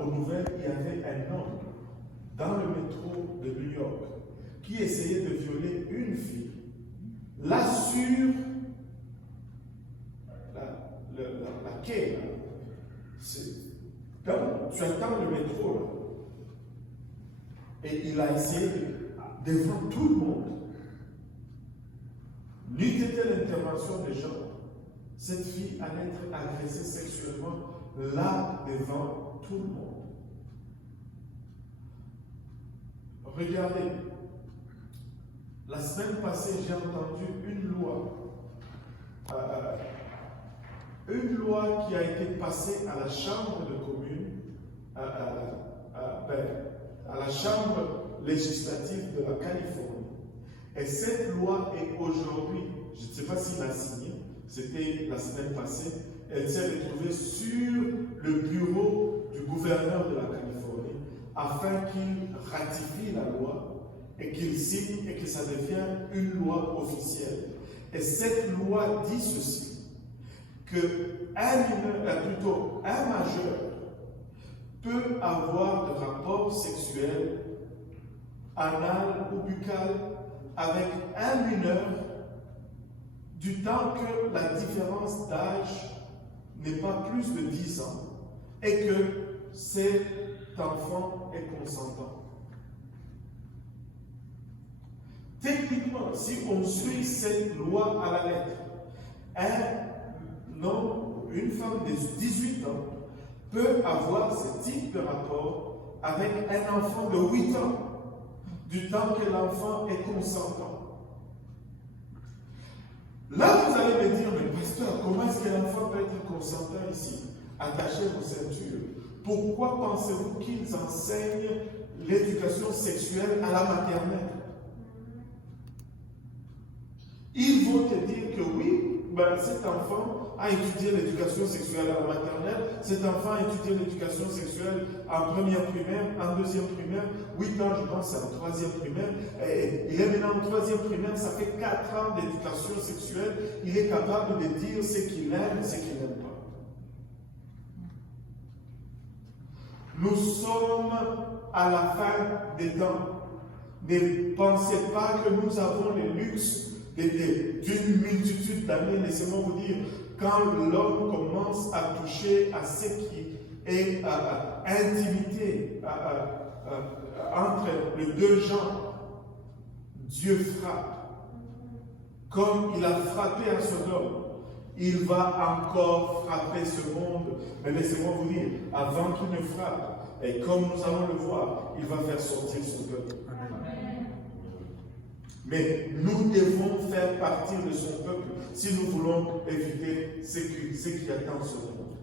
aux nouvelles, il y avait un homme dans le métro de New York qui essayait de violer une fille, là sur la quai. Tu attends le métro là. Et il a essayé devant tout le monde. N'eût été l'intervention des gens, cette fille allait être agressée sexuellement là devant tout le monde. Regardez, la semaine passée, j'ai entendu une loi qui a été passée à la Chambre de commune, à la Chambre législative de la Californie. Et cette loi est aujourd'hui, je ne sais pas s'il l'a signée, c'était la semaine passée, elle s'est retrouvée sur le bureau du gouverneur de la Californie afin qu'il ratifie la loi et qu'il signe et que ça devienne une loi officielle. Et cette loi dit ceci, que un majeur peut avoir de rapports sexuels anal ou buccal avec un mineur du temps que la différence d'âge n'est pas plus de 10 ans et que cet enfant est consentant. Techniquement, si on suit cette loi à la lettre, un homme ou une femme de 18 ans peut avoir ce type de rapport avec un enfant de 8 ans, du temps que l'enfant est consentant. Là, vous allez me dire, mais pasteur, comment est-ce que l'enfant peut être consentant ici? Attachez vos ceintures. Pourquoi pensez-vous qu'ils enseignent l'éducation sexuelle à la maternelle? Ils vont te dire que oui, cet enfant a étudié l'éducation sexuelle à la maternelle, cet enfant a étudié l'éducation sexuelle en première primaire, en deuxième primaire, 8 ans, je pense, c'est en troisième primaire, et il est maintenant en troisième primaire, ça fait 4 ans d'éducation sexuelle, il est capable de dire ce qu'il aime et ce qu'il n'aime pas. Nous sommes à la fin des temps. Ne pensez pas que nous avons le luxe d'une multitude d'années. Laissez-moi vous dire, quand l'homme commence à toucher à ce qui est intimité entre les deux gens, Dieu frappe. Comme il a frappé à Sodome, il va encore frapper ce monde. Mais laissez-moi vous dire, avant qu'il ne frappe, et comme nous allons le voir, il va faire sortir son peuple. Mais nous devons faire partie de son peuple si nous voulons éviter ce qui attend ce monde.